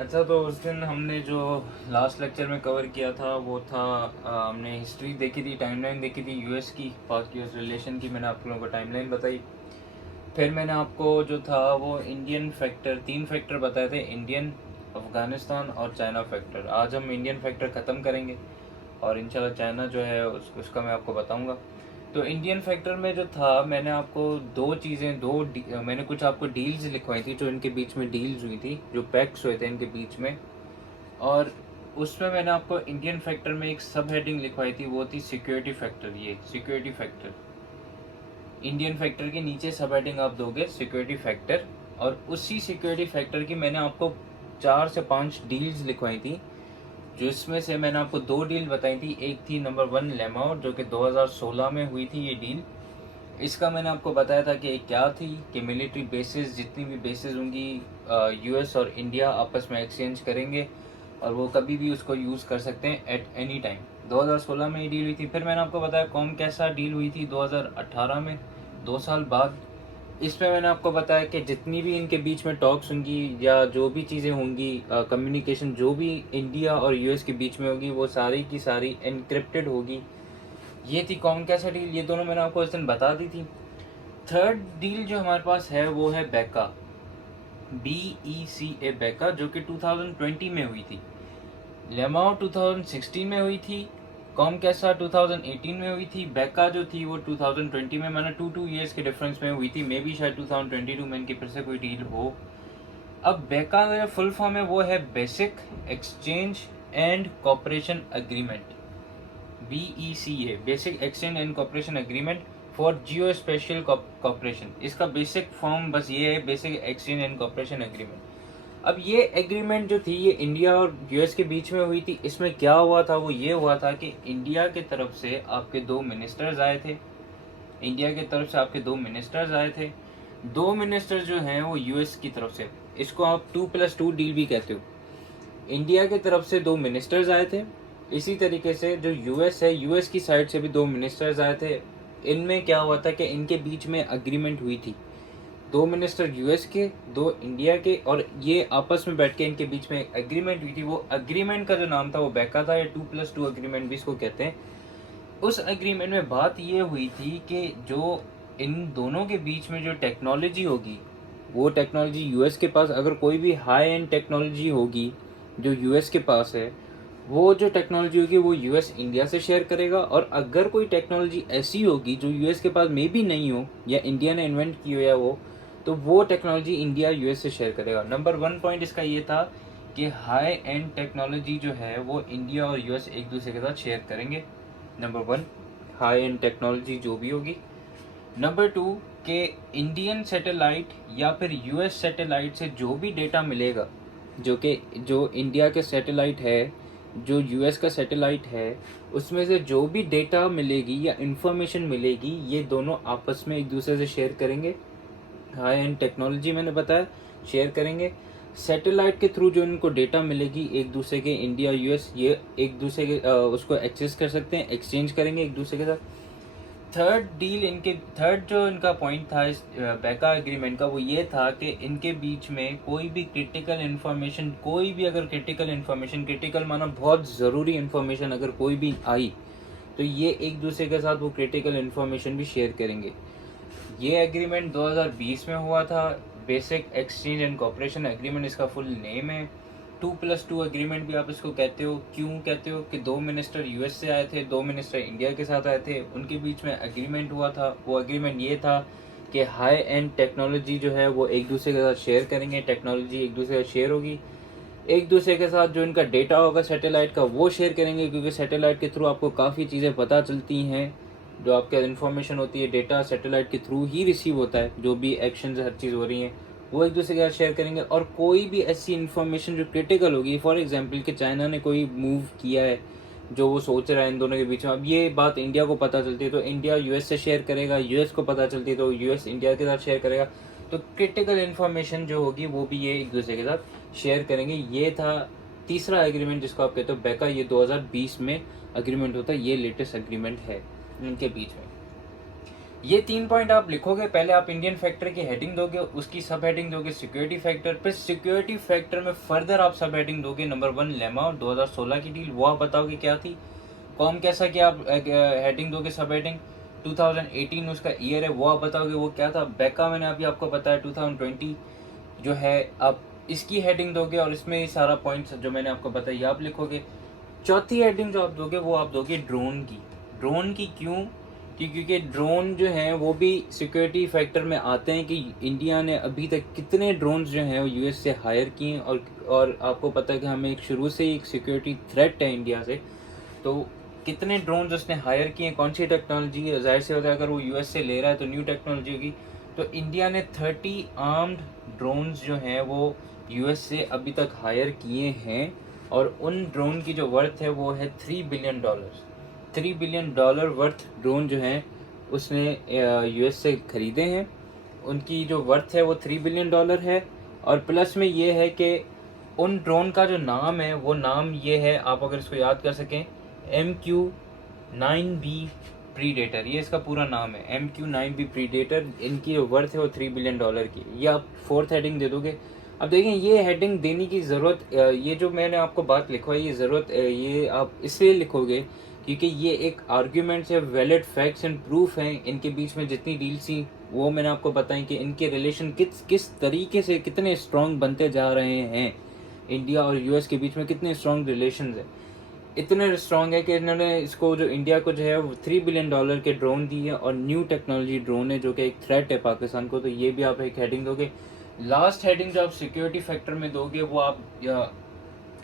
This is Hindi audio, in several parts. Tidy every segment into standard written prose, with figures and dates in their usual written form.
अच्छा, तो उस दिन हमने जो लास्ट लेक्चर में कवर किया था वो था हमने हिस्ट्री देखी थी, टाइमलाइन देखी थी यूएस की, पाक यूएस रिलेशन की। मैंने आप लोगों को टाइमलाइन बताई। फिर मैंने आपको जो था वो इंडियन फैक्टर, 3 फैक्टर बताए थे, इंडियन, अफ़गानिस्तान और चाइना फैक्टर। आज हम इंडियन फैक्टर ख़त्म करेंगे और इंशाल्लाह चाइना जो है उसका मैं आपको बताऊंगा। तो इंडियन फैक्टर में जो था, मैंने आपको दो चीज़ें, मैंने कुछ आपको डील्स लिखवाई थी, जो इनके बीच में डील्स हुई थी, जो पैक्ट्स हुए थे इनके बीच में। और उसमें मैंने आपको इंडियन फैक्टर में एक सब हेडिंग लिखवाई थी, वो थी सिक्योरिटी फैक्टर। ये सिक्योरिटी फैक्टर, इंडियन फैक्टर के नीचे सब हेडिंग आप दोगे सिक्योरिटी फैक्टर। और उसी सिक्योरिटी फैक्टर की मैंने आपको 4 से 5 डील्स लिखवाई थी, जो इसमें से मैंने आपको 2 डील बताई थी। एक थी नंबर 1 लेमाउर, जो कि 2016 में हुई थी ये डील। इसका मैंने आपको बताया था कि क्या थी, कि मिलिट्री बेसिस, जितनी भी बेसिस होंगी यूएस और इंडिया आपस में एक्सचेंज करेंगे और वो कभी भी उसको यूज़ कर सकते हैं एट एनी टाइम। 2016 में ये डील हुई थी। फिर मैंने आपको बताया कॉम कैसा डील हुई थी 2018 में, 2 साल बाद। इसमें मैंने आपको बताया कि जितनी भी इनके बीच में टॉक्स होंगी या जो भी चीज़ें होंगी, कम्युनिकेशन जो भी इंडिया और यूएस के बीच में होगी, वो सारी की सारी एनक्रिप्टेड होगी। ये थी कॉम कैसा डील, ये दोनों मैंने आपको इस दिन बता दी थी। थर्ड डील जो हमारे पास है वो है बेका, BECA बेका, जो कि 2020 में हुई थी। लेमाओ 2016 में हुई थी, कॉम कैसा 2018 में हुई थी, बेका जो थी वो 2020 में, मैंने 2 ईयर्स के डिफरेंस में हुई थी। मे बी शायद 2022 में इनकी फिर से कोई डील हो। अब बेका का जो फुल फॉर्म है वो है basic exchange and cooperation agreement, BECA, basic exchange and cooperation agreement for geospatial cooperation. इसका बेसिक फॉर्म बस ये है, basic exchange and cooperation agreement. अब ये एग्रीमेंट जो थी ये इंडिया और यूएस के बीच में हुई थी। इसमें क्या हुआ था, वो ये हुआ था कि इंडिया के तरफ से आपके 2 मिनिस्टर्स आए थे, इंडिया की तरफ से आपके 2 मिनिस्टर्स आए थे। 2 मिनिस्टर जो हैं वो यूएस की तरफ से, इसको आप 2+2 डील भी कहते हो। इंडिया की तरफ से 2 मिनिस्टर्स आए थे। इसी तरीके से जो यूएस है, यूएस की साइड से भी 2 मिनिस्टर्स आए थे। इनमें क्या हुआ था कि इनके बीच में अग्रीमेंट हुई थी, 2 मिनिस्टर यूएस के, 2 इंडिया के, और ये आपस में बैठ के इनके बीच में एग्रीमेंट हुई थी। वो एग्रीमेंट का जो नाम था वो बेका था, या 2+2 एग्रीमेंट भी इसको कहते हैं। उस एग्रीमेंट में बात ये हुई थी कि जो इन दोनों के बीच में जो टेक्नोलॉजी होगी, वो टेक्नोलॉजी यूएस के पास, अगर कोई भी हाई एंड टेक्नोलॉजी होगी जो यूएस के पास है, वो जो टेक्नोलॉजी होगी वो यूएस इंडिया से शेयर करेगा। और अगर कोई टेक्नोलॉजी ऐसी होगी जो यूएस के पास मे बी नहीं हो, या इंडिया ने इन्वेंट की हो, या तो वो टेक्नोलॉजी इंडिया यूएस से शेयर करेगा। नंबर 1 पॉइंट इसका ये था कि हाई एंड टेक्नोलॉजी जो है वो इंडिया और यूएस एक दूसरे के साथ शेयर करेंगे। नंबर 1, हाई एंड टेक्नोलॉजी जो भी होगी। नंबर 2, के इंडियन सैटेलाइट या फिर यूएस सैटेलाइट से जो भी डेटा मिलेगा, जो इंडिया के सैटेलाइट है, जो यूएस का सैटेलाइट है, उसमें से जो भी डेटा मिलेगी या इंफॉर्मेशन मिलेगी, ये दोनों आपस में एक दूसरे से शेयर करेंगे। हाई एंड टेक्नोलॉजी मैंने बताया शेयर करेंगे। सैटेलाइट के थ्रू जो इनको डेटा मिलेगी एक दूसरे के, इंडिया यूएस, ये एक दूसरे के उसको एक्सेस कर सकते हैं, एक्सचेंज करेंगे एक दूसरे के साथ। थर्ड जो इनका पॉइंट था इस बेका एग्रीमेंट का, वो ये था कि इनके बीच में कोई भी क्रिटिकल इन्फॉर्मेशन, कोई भी अगर क्रिटिकल इन्फॉर्मेशन, क्रिटिकल माना बहुत ज़रूरी इन्फॉर्मेशन अगर कोई भी आई, तो ये एक दूसरे के साथ वो क्रिटिकल इन्फॉर्मेशन भी शेयर करेंगे। ये एग्रीमेंट 2020 में हुआ था। Basic exchange and cooperation agreement इसका फुल नेम है। 2+2 एग्रीमेंट भी आप इसको कहते हो। क्यों कहते हो? कि 2 मिनिस्टर यूएस से आए थे, 2 मिनिस्टर इंडिया के साथ आए थे, उनके बीच में एग्रीमेंट हुआ था। वो एग्रीमेंट ये था कि हाई एंड टेक्नोलॉजी जो है वो एक दूसरे के साथ शेयर करेंगे, टेक्नोलॉजी एक दूसरे के साथ शेयर होगी। एक दूसरे के साथ जो इनका डेटा होगा सैटेलाइट का, वो शेयर करेंगे, क्योंकि सैटेलाइट के थ्रू आपको काफ़ी चीज़ें पता चलती हैं। जो आपके इन्फॉर्मेशन होती है, डेटा सैटेलाइट के थ्रू ही रिसीव होता है। जो भी एक्शन हर चीज़ हो रही है वो एक दूसरे के साथ शेयर करेंगे। और कोई भी ऐसी इन्फॉर्मेशन जो क्रिटिकल होगी, फॉर एग्जांपल कि चाइना ने कोई मूव किया है जो वो सोच रहा है इन दोनों के बीच में, अब ये बात इंडिया को पता चलती है तो इंडिया यूएस से शेयर करेगा, यूएस को पता चलती है तो यूएस इंडिया के साथ शेयर करेगा। तो क्रिटिकल इन्फॉर्मेशन जो होगी वो भी ये एक दूसरे के साथ शेयर करेंगे। ये था तीसरा एग्रीमेंट जिसको आप कहते हो बेका। ये 2020 में एग्रीमेंट होता है, ये लेटेस्ट एग्रीमेंट है इनके बीच में। ये 3 पॉइंट आप लिखोगे। पहले आप इंडियन फैक्टर की हेडिंग दोगे, उसकी सब हेडिंग दोगे सिक्योरिटी फैक्टर, फिर सिक्योरिटी फैक्टर में फर्दर आप सब हेडिंग दोगे। नंबर 1 लेमा 2016 की डील, वो आप बताओगे क्या थी। कॉम कैसा क्या आप हेडिंग दोगे, सब हेडिंग 2018 उसका ईयर है, वो आप बताओगे वो क्या था। बैका मैंने अभी आपको बताया 2020 जो है, आप इसकी हेडिंग दोगे और इसमें ये सारा पॉइंट्स जो मैंने आपको बताया आप लिखोगे। चौथी हेडिंग जो आप दोगे वो आप दोगे ड्रोन की। ड्रोन की क्यों? क्योंकि ड्रोन जो हैं वो भी सिक्योरिटी फैक्टर में आते हैं कि इंडिया ने अभी तक कितने ड्रोन्स जो हैं वो यूएस से हायर किए हैं, और आपको पता है कि हमें एक शुरू से ही एक सिक्योरिटी थ्रेट है इंडिया से। तो कितने ड्रोन्स उसने हायर किए हैं, कौन सी टेक्नोलॉजी, जाहिर से होता है अगर वो यूएस से ले रहा है तो न्यू टेक्नोलॉजी होगी। तो इंडिया ने 30 आर्म्ड ड्रोन्स जो हैं वो यूएस से अभी तक हायर किए हैं, और उन ड्रोन की जो वर्थ है वो है $3 बिलियन। $3 बिलियन वर्थ ड्रोन जो हैं उसने यूएस से ख़रीदे हैं। उनकी जो वर्थ है वो $3 बिलियन है। और प्लस में ये है कि उन ड्रोन का जो नाम है वो नाम ये है, आप अगर इसको याद कर सकें, MQ-9B प्रीडेटर, ये इसका पूरा नाम है, MQ-9B प्रीडेटर। इनकी जो वर्थ है वो $3 बिलियन की। ये आप 4th हेडिंग दे दोगे। अब देखें ये हेडिंग देने की ज़रूरत, ये जो मैंने आपको बात लिखवाई ये ज़रूरत, ये आप इसलिए लिखोगे क्योंकि ये एक आर्ग्यूमेंट्स है, वैलिड फैक्ट्स एंड प्रूफ हैं। इनके बीच में जितनी डील्स थी वो मैंने आपको बताई कि इनके रिलेशन किस तरीके से कितने स्ट्रॉन्ग बनते जा रहे हैं। इंडिया और यूएस के बीच में कितने स्ट्रॉन्ग रिलेशंस हैं, इतने स्ट्रॉन्ग है कि इन्होंने इसको जो इंडिया को जो है वो $3 बिलियन के ड्रोन दी है, और न्यू टेक्नोलॉजी ड्रोन है जो कि एक थ्रेट है पाकिस्तान को। तो ये भी आप एक हेडिंग दोगे। लास्ट हेडिंग जो आप सिक्योरिटी फैक्टर में दोगे वो आप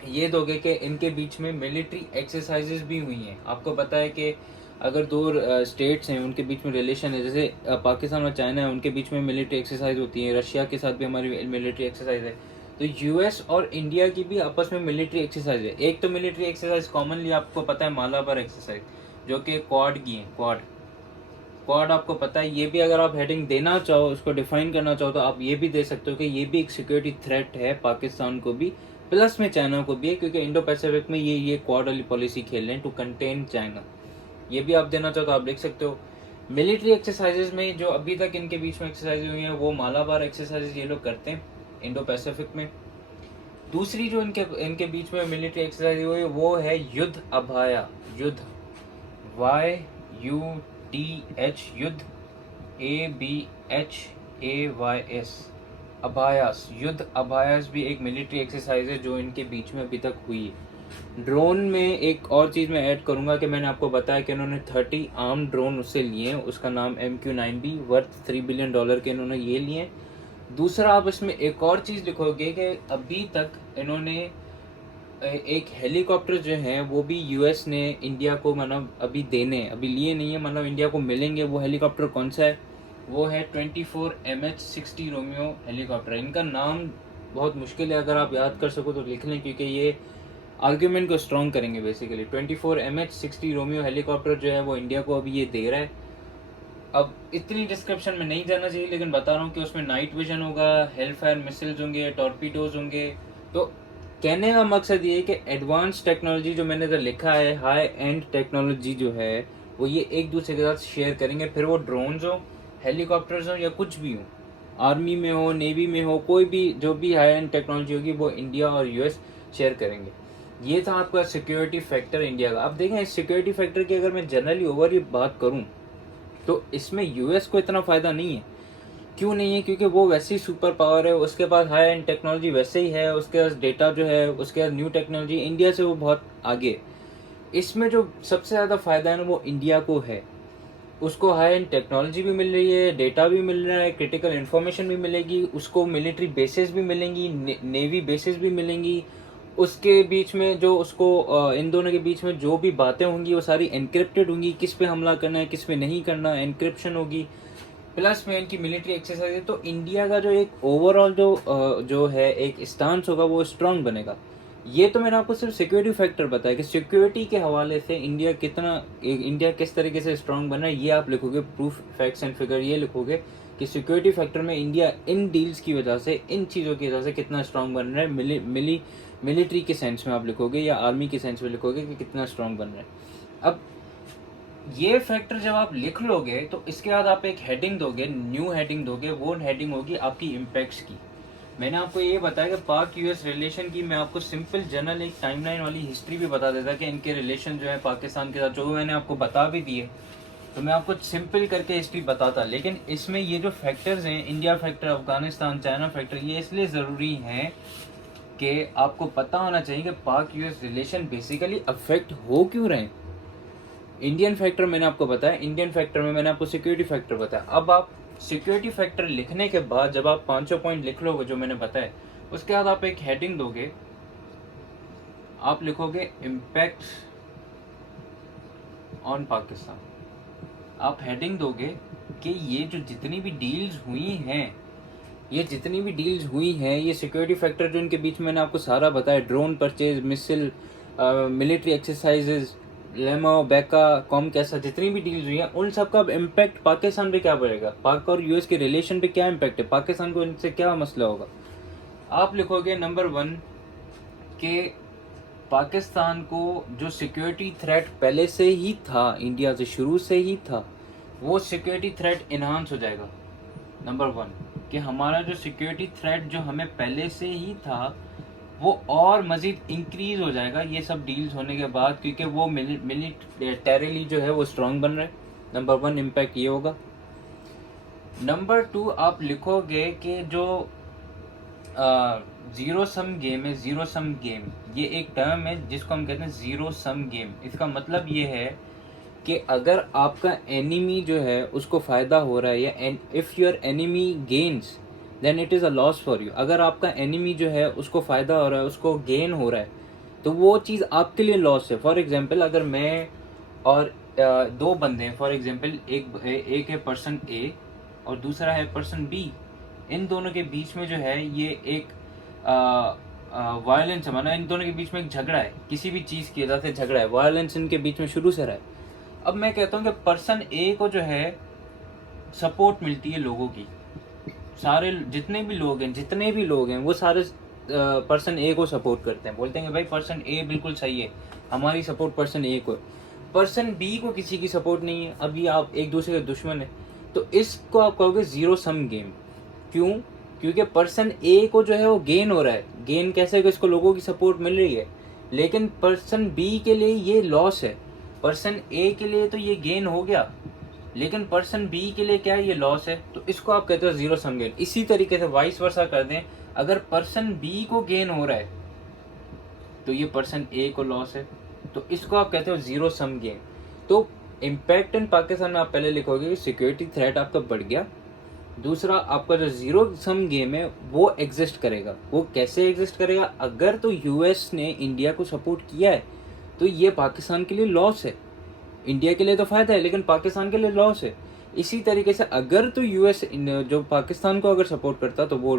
ये दोगे कि इनके बीच में मिलिट्री एक्सरसाइजेज भी हुई हैं। आपको पता है कि अगर दो स्टेट्स हैं उनके बीच में रिलेशन है, जैसे पाकिस्तान और चाइना है, उनके बीच में मिलिट्री एक्सरसाइज होती है, रशिया के साथ भी हमारी मिलिट्री एक्सरसाइज है। तो यूएस और इंडिया की भी आपस में मिलिट्री एक्सरसाइज है। एक तो मिलिट्री एक्सरसाइज कॉमनली आपको पता है मालाबार एक्सरसाइज, जो कि क्वाड की है। क्वाड आपको पता है। ये भी अगर आप हेडिंग देना चाहो, उसको डिफाइन करना चाहो, तो आप ये भी दे सकते हो कि ये भी एक सिक्योरिटी थ्रेट है पाकिस्तान को भी, प्लस में चाइना को भी है, क्योंकि इंडो पैसिफिक में ये क्वाड वाली पॉलिसी खेल रहे हैं टू कंटेन चाइना। ये भी आप देना चाहो तो आप लिख सकते हो। मिलिट्री एक्सरसाइजेज में जो अभी तक इनके बीच में एक्सरसाइज हुई हैं वो मालाबार एक्सरसाइजेज ये लोग करते हैं इंडो पैसिफिक में। दूसरी जो इनके बीच में मिलिट्री एक्सरसाइज हुई है वो है युद्ध अभाया। युद्ध YUTH, युद्ध ABHAYS, अभायास। युद्ध अभायास भी एक मिलिट्री एक्सरसाइज है जो इनके बीच में अभी तक हुई है। ड्रोन में एक और चीज़ मैं ऐड करूंगा कि मैंने आपको बताया कि इन्होंने 30 आर्म ड्रोन उससे लिए हैं, उसका नाम MQ-9B, वर्थ $3 बिलियन के इन्होंने ये लिए हैं। दूसरा आप इसमें एक और चीज़ लिखोगे कि अभी तक इन्होंने एक हेलीकॉप्टर जो है वो भी यूएस ने इंडिया को मतलब अभी देने, अभी लिए नहीं है, मतलब इंडिया को मिलेंगे। वो हेलीकॉप्टर कौन सा है? वो है 24 MH-60 रोमियो हेलीकॉप्टर। इनका नाम बहुत मुश्किल है, अगर आप याद कर सको तो लिख लें, क्योंकि ये आर्ग्यूमेंट को स्ट्रॉन्ग करेंगे बेसिकली। 24 MH-60 रोमियो हेलीकॉप्टर जो है वो इंडिया को अभी ये दे रहा है। अब इतनी डिस्क्रिप्शन में नहीं जाना चाहिए, लेकिन बता रहा हूँ कि उसमें नाइट विजन होगा, हेलफायर मिसाइल्स होंगे, टॉर्पीडोज होंगे। तो कहने का मकसद ये है कि एडवांस टेक्नोलॉजी जो मैंने इधर लिखा है, हाई एंड टेक्नोलॉजी जो है वो ये एक दूसरे के साथ शेयर करेंगे। फिर वो ड्रोन्स हो, हेलीकॉप्टर्स हो, या कुछ भी हो, आर्मी में हो, नेवी में हो, कोई भी जो भी हाई एंड टेक्नोलॉजी होगी वो इंडिया और यूएस शेयर करेंगे। ये था आपका सिक्योरिटी फैक्टर इंडिया का। अब देखें इस सिक्योरिटी फैक्टर की अगर मैं जनरली ओवर ही बात करूँ तो इसमें यूएस को इतना फ़ायदा नहीं है। क्यों नहीं है? क्योंकि वो वैसे ही सुपर पावर है, उसके पास हाई एंड टेक्नोलॉजी वैसे ही है, उसके पास डेटा जो है, उसके पास न्यू टेक्नोलॉजी, इंडिया से वो बहुत आगे। इसमें जो सबसे ज़्यादा फ़ायदा है ना वो इंडिया को है। उसको हाई एंड टेक्नोलॉजी भी मिल रही है, डेटा भी मिल रहा है, क्रिटिकल इन्फॉर्मेशन भी मिलेगी, उसको मिलिट्री बेसेस भी मिलेंगी, नेवी बेसेस भी मिलेंगी। उसके बीच में जो उसको इन दोनों के बीच में जो भी बातें होंगी वो सारी एनक्रिप्टेड होंगी, किस पे हमला करना है किस पे नहीं करना, एनक्रिप्शन होगी। प्लस में इनकी मिलिट्री एक्सरसाइज है, तो इंडिया का जो एक ओवरऑल जो है एक स्टांस होगा वो स्ट्रांग बनेगा। ये तो मैंने आपको सिर्फ सिक्योरिटी फैक्टर बताया कि सिक्योरिटी के हवाले से इंडिया किस तरीके से स्ट्रांग बना है। ये आप लिखोगे, प्रूफ फैक्ट्स एंड फिगर ये लिखोगे कि सिक्योरिटी फैक्टर में इंडिया इन डील्स की वजह से, इन चीज़ों की वजह से कितना स्ट्रांग बन रहा है। मिलिट्री के सेंस में आप लिखोगे या आर्मी के सेंस में लिखोगे कि कितना स्ट्रांग बन रहा है। अब ये फैक्टर जब आप लिख लोगे तो इसके बाद आप एक हेडिंग दोगे, न्यू हेडिंग दोगे, वो हेडिंग होगी आपकी इम्पैक्ट्स की। मैंने आपको ये बताया कि पाक यूएस रिलेशन की मैं आपको सिंपल जनरल एक टाइमलाइन वाली हिस्ट्री भी बता देता कि इनके रिलेशन जो है पाकिस्तान के साथ, जो मैंने आपको बता भी दिए, तो मैं आपको सिंपल करके हिस्ट्री बताता। लेकिन इसमें ये जो फैक्टर्स हैं, India factor, Afghanistan, China factor, ये इसलिए ज़रूरी हैं कि आपको पता होना चाहिए कि पाक यूएस रिलेशन बेसिकली अफेक्ट हो क्यों रहे हैं। इंडियन फैक्टर मैंने आपको बताया, इंडियन फैक्टर में मैंने आपको सिक्योरिटी फैक्टर बताया। अब आप सिक्योरिटी फैक्टर लिखने के बाद जब आप 500 पॉइंट लिख लोगे जो मैंने बताया, उसके बाद आप एक हेडिंग दोगे, आप लिखोगे इम्पैक्ट ऑन पाकिस्तान। आप हेडिंग दोगे कि ये जो जितनी भी डील्स हुई हैं, ये जितनी भी डील्स हुई हैं, ये सिक्योरिटी फैक्टर जो इनके बीच में मैंने आपको सारा बताया, drone purchase, missile, military exercises, LEMOA, BECA, com कैसा, जितनी भी डील्स हुई हैं, उन सब का इम्पैक्ट पाकिस्तान पे क्या पड़ेगा, पाक और यूएस के रिलेशन पे क्या इम्पैक्ट है, पाकिस्तान को इनसे क्या मसला होगा। आप लिखोगे नंबर 1 के पाकिस्तान को जो सिक्योरिटी थ्रेट पहले से ही था, इंडिया से शुरू से ही था, वो सिक्योरिटी थ्रेट इन्हांस हो जाएगा। नंबर 1 कि हमारा जो सिक्योरिटी थ्रेट जो हमें पहले से ही था, वो और मज़ीद इंक्रीज़ हो जाएगा ये सब डील्स होने के बाद, क्योंकि वो मिलिटरीली जो है वो स्ट्रांग बन रहा है। नंबर 1 इम्पैक्ट ये होगा। नंबर 2 आप लिखोगे कि जो ज़ीरो सम गेम है, ज़ीरो सम गेम ये एक टर्म है जिसको हम कहते हैं ज़ीरो सम गेम। इसका मतलब ये है कि अगर आपका एनिमी जो है उसको फ़ायदा हो रहा है, या if your enemy gains then it is a loss for you. अगर आपका एनिमी जो है उसको फ़ायदा हो रहा है, उसको गेन हो रहा है, तो वो चीज़ आपके लिए लॉस है। फॉर एग्जांपल अगर मैं और दो बंदे हैं, फॉर एग्जांपल एक है पर्सन ए और दूसरा है पर्सन बी, इन दोनों के बीच में जो है ये एक वायलेंस है, माना इन दोनों के बीच में एक झगड़ा है, किसी भी चीज़ की वजह से झगड़ा है, वायलेंस इनके बीच में शुरू से रहा है। अब मैं कहता हूँ कि पर्सन ए को जो है सपोर्ट मिलती है लोगों की, सारे जितने भी लोग हैं वो सारे पर्सन ए को सपोर्ट करते हैं, बोलते हैं कि भाई पर्सन ए बिल्कुल सही है, हमारी सपोर्ट पर्सन ए को है। पर्सन बी को किसी की सपोर्ट नहीं है, अभी आप एक दूसरे के दुश्मन है, तो इसको आप कहोगे ज़ीरो सम गेम। क्यों? क्योंकि पर्सन ए को जो है वो गेन हो रहा है, गेन कैसे कि इसको लोगों की सपोर्ट मिल रही है, लेकिन पर्सन बी के लिए ये लॉस है। पर्सन ए के लिए तो ये गेन हो गया, लेकिन पर्सन बी के लिए क्या है, ये लॉस है, तो इसको आप कहते हो जीरो सम गेन। इसी तरीके से वाइस वर्सा कर दें, अगर पर्सन बी को गेन हो रहा है तो ये पर्सन ए को लॉस है, तो इसको आप कहते हो जीरो सम गेन। तो इम्पैक्ट इन पाकिस्तान में आप पहले लिखोगे सिक्योरिटी थ्रेट आपका बढ़ गया, दूसरा आपका जो जीरो सम गेम है वो एग्जिस्ट करेगा। वो कैसे एग्जिस्ट करेगा? अगर तो यूएस ने इंडिया को सपोर्ट किया है तो ये पाकिस्तान के लिए लॉस है, इंडिया के लिए तो फायदा है लेकिन पाकिस्तान के लिए लॉस है। इसी तरीके से अगर तो यूएस जो पाकिस्तान को अगर सपोर्ट करता तो वो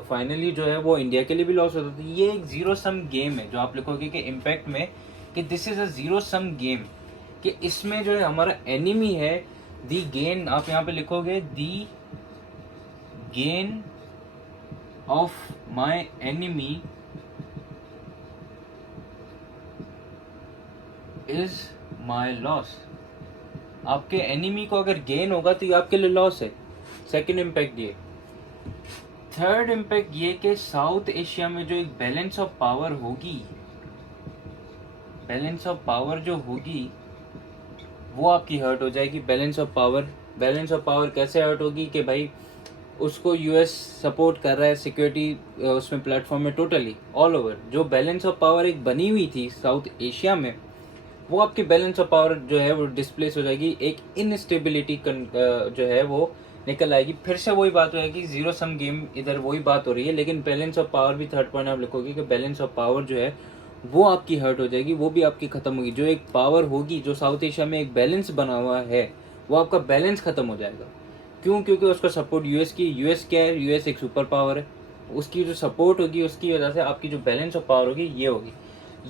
फाइनली जो है वो इंडिया के लिए भी लॉस होता। तो ये एक जीरो सम गेम है जो आप लिखोगे कि इम्पैक्ट में, कि this is a zero sum game, कि इसमें जो है हमारा एनिमी है, दी गेन आप यहाँ पे लिखोगे the gain of my enemy is my loss. आपके एनिमी को अगर गेन होगा तो ये आपके लिए लॉस है। सेकंड इम्पैक्ट ये। थर्ड इम्पैक्ट ये कि साउथ एशिया में जो एक बैलेंस ऑफ पावर होगी, बैलेंस ऑफ पावर जो होगी वो आपकी हर्ट हो जाएगी। बैलेंस ऑफ पावर कैसे हर्ट होगी कि भाई उसको यूएस सपोर्ट कर रहा है सिक्योरिटी उसमें प्लेटफॉर्म में, टोटली ऑल ओवर जो बैलेंस ऑफ पावर एक बनी हुई थी साउथ एशिया में, वो आपकी बैलेंस ऑफ पावर जो है वो डिस्प्लेस हो जाएगी, एक इनस्टेबिलिटी जो है वो निकल आएगी। फिर से वही बात हो जाएगी, जीरो सम गेम, इधर वही बात हो रही है, लेकिन बैलेंस ऑफ पावर भी थर्ड पॉइंट आप लिखोगे कि बैलेंस ऑफ पावर जो है वो आपकी हर्ट हो जाएगी, वो भी आपकी खत्म होगी। जो एक पावर होगी, जो साउथ एशिया में एक बैलेंस बना हुआ है, वो आपका बैलेंस खत्म हो जाएगा। क्यों? क्योंकि उसका सपोर्ट यूएस की, यूएस क्या है, यूएस एक सुपर पावर है, उसकी जो सपोर्ट होगी उसकी वजह से आपकी जो बैलेंस ऑफ पावर होगी ये होगी।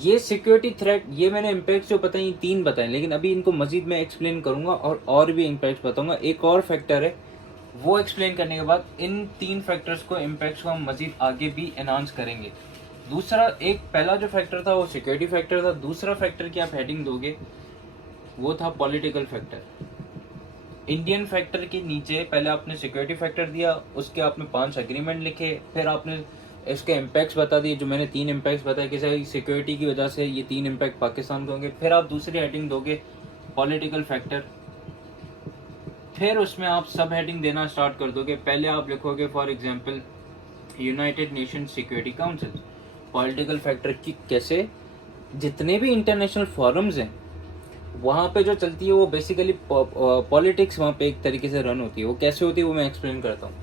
ये सिक्योरिटी थ्रेट, ये मैंने इम्पैक्ट जो बताए तीन बताए, लेकिन अभी इनको मजीद मैं एक्सप्लेन करूंगा और भी इम्पैक्ट बताऊंगा। एक और फैक्टर है, वो एक्सप्लेन करने के बाद इन तीन फैक्टर्स को, इम्पैक्ट्स को हम मजीद आगे भी एनहांस करेंगे। दूसरा, एक पहला जो फैक्टर था वो सिक्योरिटी फैक्टर था, दूसरा फैक्टर की आप हेडिंग दोगे वो था पॉलिटिकल फैक्टर। इंडियन फैक्टर के नीचे पहले आपने सिक्योरिटी फैक्टर दिया, उसके आपने 5 एग्रीमेंट लिखे, फिर आपने इसके इम्पैक्ट्स बता दिए, जो मैंने 3 इम्पैक्ट्स बताए कि सिक्योरिटी की वजह से ये 3 इम्पैक्ट पाकिस्तान को होंगे। फिर आप दूसरी हेडिंग दोगे पॉलिटिकल फैक्टर, फिर उसमें आप सब हेडिंग देना स्टार्ट कर दोगे। पहले आप लिखोगे for example United nation security council. Political factor की कैसे जितने भी इंटरनेशनल फॉरम्स हैं वहाँ पे जो चलती है वो बेसिकली पॉलिटिक्स वहाँ पे एक तरीके से रन होती है। वो कैसे होती है वो मैं एक्सप्लेन करता हूँ।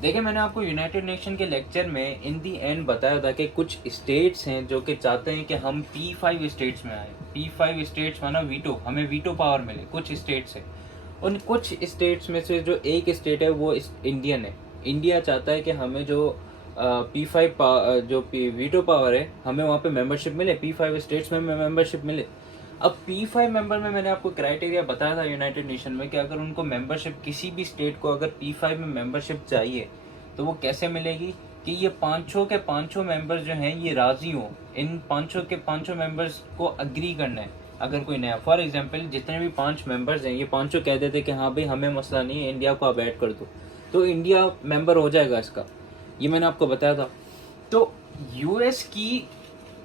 देखिए, मैंने आपको यूनाइटेड नेशन के लेक्चर में इन दी एंड बताया था कि कुछ स्टेट्स हैं जो कि चाहते हैं कि हम P5 स्टेट्स में आए। P5 स्टेट्स माना वीटो, हमें वीटो पावर मिले। कुछ स्टेट्स हैं, उन कुछ स्टेट्स में से जो एक स्टेट है वो इंडियन है। इंडिया चाहता है कि हमें जो P5 जो वीटो पावर है हमें वहाँ पे मेंबरशिप मिले, P5 स्टेट्स में मेंबरशिप मिले। अब P5 मेंबर में मैंने आपको क्राइटेरिया बताया था यूनाइटेड नेशन में कि अगर उनको मेंबरशिप, किसी भी स्टेट को अगर P5 में मेंबरशिप चाहिए तो वो कैसे मिलेगी कि ये पांचों के पांचों मेंबर्स जो हैं ये राजी हों, इन पांचों के पांचों मेंबर्स को अग्री करना है। अगर कोई नया, फॉर एग्जांपल जितने भी 5 मेंबर्स हैं ये पांचों कह देते कि हाँ भाई हमें मसला नहीं है, इंडिया को आप ऐड कर दो, तो इंडिया मेंबर हो जाएगा इसका। ये मैंने आपको बताया था। तो यूएस की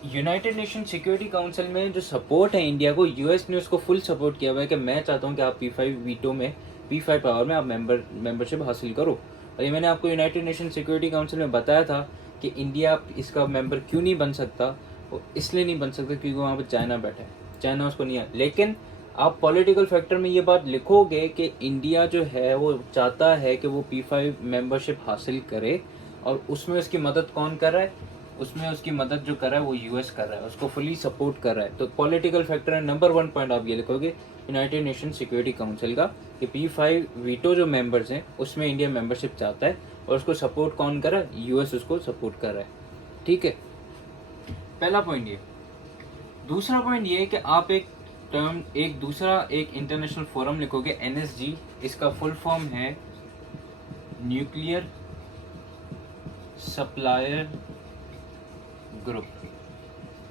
यूनाइटेड नेशन सिक्योरिटी काउंसिल में जो सपोर्ट है इंडिया को, यूएस ने उसको फुल सपोर्ट किया हुआ है कि मैं चाहता हूँ कि आप P5 वीटो में, P5 पावर में आप मेंबरशिप हासिल करो। और ये मैंने आपको यूनाइटेड नेशन सिक्योरिटी काउंसिल में बताया था कि इंडिया इसका मेंबर क्यों नहीं बन सकता। वो इसलिए नहीं बन सकता क्योंकि वहाँ पर चाइना बैठा है, चाइना उसको नहीं है। लेकिन आप पॉलिटिकल फैक्टर में ये बात लिखोगे कि इंडिया जो है वो चाहता है कि वो P5 मेंबरशिप हासिल करे, और उसमें उसकी मदद कौन कर रहा है, उसमें उसकी मदद जो कर रहा है वो यूएस कर रहा है, उसको फुली सपोर्ट कर रहा है। तो पॉलिटिकल फैक्टर है नंबर 1 पॉइंट आप ये लिखोगे यूनाइटेड नेशन सिक्योरिटी काउंसिल का कि P5 वीटो जो मेंबर्स हैं उसमें इंडिया मेंबरशिप चाहता है, और उसको सपोर्ट कौन कर रहा है, यूएस उसको सपोर्ट कर रहा है। ठीक है, पहला पॉइंट ये। दूसरा पॉइंट ये है कि आप एक इंटरनेशनल फोरम लिखोगे NSG, इसका फुल फॉर्म है nuclear supplier group.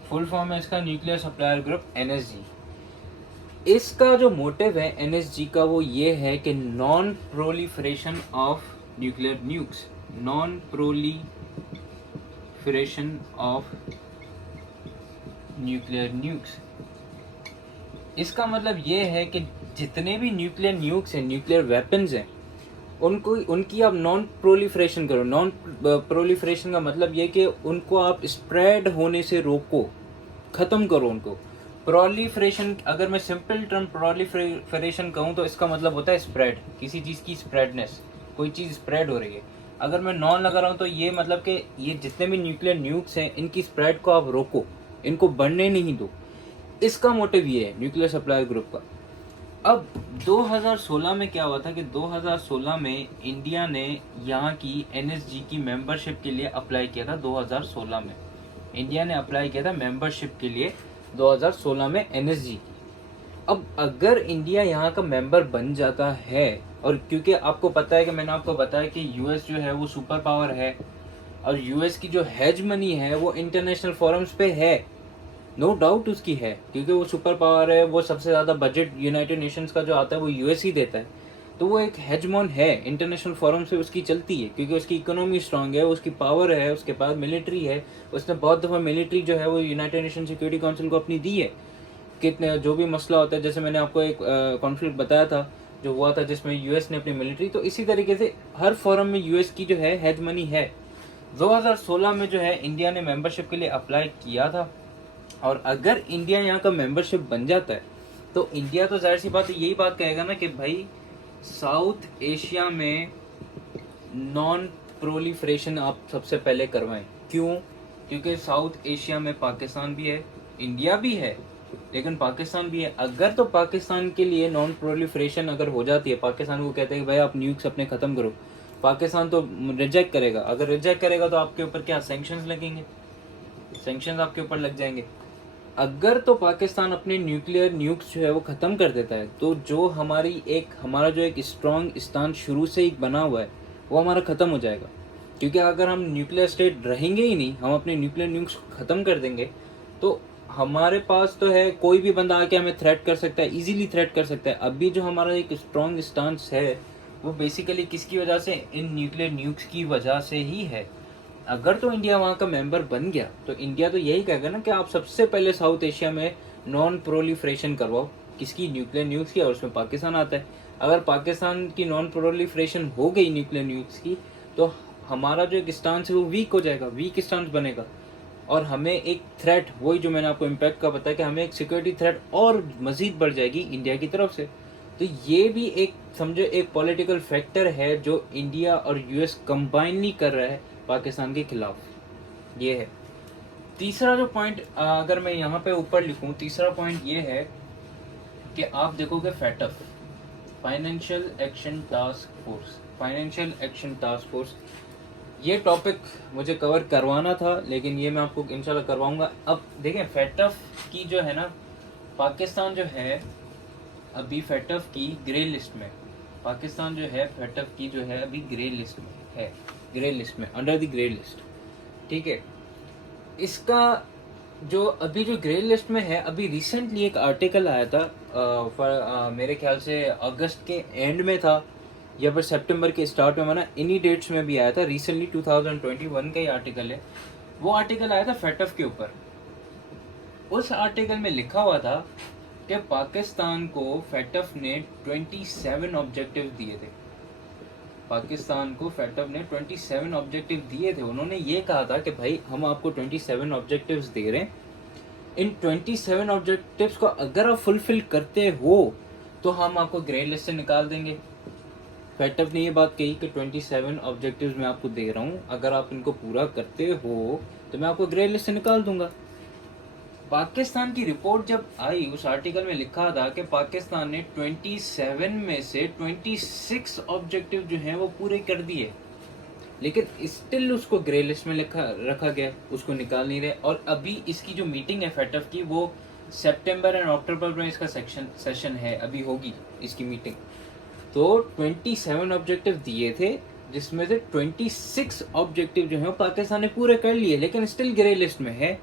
Full form है इसका न्यूक्लियर सप्लायर ग्रुप NSG। इसका जो मोटिव है NSG का वो ये है कि non proliferation of nuclear nukes, non proliferation of nuclear nukes. इसका मतलब ये है कि जितने भी न्यूक्लियर न्यूक्स हैं, न्यूक्लियर वेपन्स हैं, उनकी आप नॉन प्रोलिफरेशन करो। नॉन प्रोलिफरेशन का मतलब ये कि उनको आप स्प्रेड होने से रोको, ख़त्म करो उनको। प्रोलिफरेशन, अगर मैं सिंपल टर्म प्रोलिफरेशन कहूँ तो इसका मतलब होता है स्प्रेड, किसी चीज़ की स्प्रेडनेस, कोई चीज़ स्प्रेड हो रही है। अगर मैं नॉन लगा रहा हूँ तो ये मतलब कि ये जितने भी न्यूक्लियर न्यूक्स हैं इनकी स्प्रेड को आप रोको, इनको बढ़ने नहीं दो। इसका मोटिव ये है न्यूक्लियर सप्लायर ग्रुप का। अब 2016 में क्या हुआ था कि 2016 में इंडिया ने यहाँ की NSG की मेंबरशिप के लिए अप्लाई किया था। 2016 में इंडिया ने अप्लाई किया था मेंबरशिप के लिए 2016 में NSG। अब अगर इंडिया यहाँ का मेंबर बन जाता है, और क्योंकि आपको पता है कि मैंने आपको बताया कि यूएस जो है वो सुपर पावर है, और यूएस की जो हेज मनी है वो इंटरनेशनल फोरम्स पे है, नो डाउट उसकी है, क्योंकि वो सुपर पावर है। वो सबसे ज़्यादा बजट यूनाइटेड नेशंस का जो आता है वो यूएस ही देता है, तो वो एक हेजमॉन है इंटरनेशनल फोरम से, उसकी चलती है क्योंकि उसकी इकोनॉमी स्ट्रांग है, उसकी पावर है, उसके पास मिलिट्री है। उसने बहुत दफ़ा मिलिट्री जो है वो यूनाइटेड नेशन सिक्योरिटी काउंसिल को अपनी दी है। कितने जो भी मसला होता है, जैसे मैंने आपको एक कॉन्फ्लिक्ट बताया था जो हुआ था जिसमें यूएस ने अपनी मिलिट्री, तो इसी तरीके से हर फोरम में यूएस की जो है हेज मनी है। 2016 में जो है इंडिया ने मेंबरशिप के लिए अप्लाई किया था, और अगर इंडिया यहाँ का मेंबरशिप बन जाता है तो इंडिया तो जाहिर सी बात है यही बात कहेगा ना कि भाई साउथ एशिया में नॉन प्रोलिफरेशन आप सबसे पहले करवाएं। क्यों? क्योंकि साउथ एशिया में पाकिस्तान भी है, इंडिया भी है, लेकिन पाकिस्तान भी है। अगर तो पाकिस्तान के लिए नॉन प्रोलिफरेशन अगर हो जाती है, पाकिस्तान को कहते हैं कि भाई आप न्यूक्स अपने ख़त्म करो, पाकिस्तान तो रिजेक्ट करेगा। अगर रिजेक्ट करेगा तो आपके ऊपर क्या सैंक्शंस लगेंगे, सैंक्शंस आपके ऊपर लग जाएंगे। अगर तो पाकिस्तान अपने न्यूक्लियर न्यूक्स जो है वो ख़त्म कर देता है तो जो हमारा जो एक स्ट्रॉन्ग स्टैंड शुरू से ही बना हुआ है वो हमारा ख़त्म हो जाएगा। क्योंकि अगर हम न्यूक्लियर स्टेट रहेंगे ही नहीं, हम अपने न्यूक्लियर न्यूक्स ख़त्म कर देंगे, तो हमारे पास तो है, कोई भी बंदा आके हमें थ्रेट कर सकता है, इजीली थ्रेट कर सकता है। अभी जो हमारा एक स्ट्रॉन्ग स्टांस है वो बेसिकली किसकी वजह से, इन न्यूक्लियर न्यूक्स की वजह से ही है। अगर तो इंडिया वहाँ का मेंबर बन गया तो इंडिया तो यही कहेगा ना कि आप सबसे पहले साउथ एशिया में नॉन प्रोलिफरेशन करवाओ, किसकी, न्यूक्लियर न्यूक्स की, और उसमें पाकिस्तान आता है। अगर पाकिस्तान की नॉन प्रोलिफरेशन हो गई न्यूक्लियर न्यूक्स की, तो हमारा जो एक स्टांस है वो वीक हो जाएगा, वीक स्टांस बनेगा, और हमें एक थ्रेट, वही जो मैंने आपको इम्पैक्ट का बताया कि हमें एक सिक्योरिटी थ्रेट और मजीद बढ़ जाएगी इंडिया की तरफ से। तो ये भी एक समझो एक पॉलिटिकल फैक्टर है जो इंडिया और यूएस कंबाइनली कर रहा है पाकिस्तान के खिलाफ, ये है। तीसरा जो पॉइंट अगर मैं यहाँ पे ऊपर लिखूँ, तीसरा पॉइंट ये है कि आप देखोगे FATF, financial action task force, financial action task force, ये टॉपिक मुझे कवर करवाना था लेकिन ये मैं आपको इंशाल्लाह करवाऊंगा। अब देखें फैटफ की जो है ना, पाकिस्तान जो है अभी फैटफ की ग्रे लिस्ट में, पाकिस्तान जो है फैटफ की जो है अभी ग्रे लिस्ट में है, ग्रे लिस्ट में, अंडर द ग्रे लिस्ट, ठीक है। इसका जो अभी जो ग्रे लिस्ट में है, अभी रिसेंटली एक आर्टिकल आया था, मेरे ख्याल से अगस्त के एंड में था या फिर सितंबर के स्टार्ट में, माना इन्हीं डेट्स में भी आया था, रिसेंटली 2021 का ही आर्टिकल है। वो आर्टिकल आया था फैटफ के ऊपर। उस आर्टिकल में लिखा हुआ था कि पाकिस्तान को फैटफ ने 27 ऑब्जेक्टिव दिए थे, पाकिस्तान को फैटफ ने 27 ऑब्जेक्टिव दिए थे। उन्होंने ये कहा था कि भाई हम आपको 27 ऑब्जेक्टिव्स दे रहे हैं, इन 27 ऑब्जेक्टिव्स को अगर आप फुलफिल करते हो तो हम आपको ग्रे लिस्ट से निकाल देंगे। फैटफ ने ये बात कही कि 27 ऑब्जेक्टिव्स मैं आपको दे रहा हूँ, अगर आप इनको पूरा करते हो तो मैं आपको ग्रे लिस्ट से निकाल दूंगा। पाकिस्तान की रिपोर्ट जब आई, उस आर्टिकल में लिखा था कि पाकिस्तान ने 27 में से 26 ऑब्जेक्टिव जो हैं वो पूरे कर दिए, लेकिन स्टिल उसको ग्रे लिस्ट में रखा गया, उसको निकाल नहीं रहे। और अभी इसकी जो मीटिंग है फैटफ की, वो सितंबर एंड अक्टूबर में इसका सेशन है, अभी होगी इसकी मीटिंग। तो 27 ऑब्जेक्टिव दिए थे, जिसमें से 26 ऑब्जेक्टिव जो है पाकिस्तान ने पूरे कर लिए, लेकिन स्टिल ग्रे लिस्ट में है।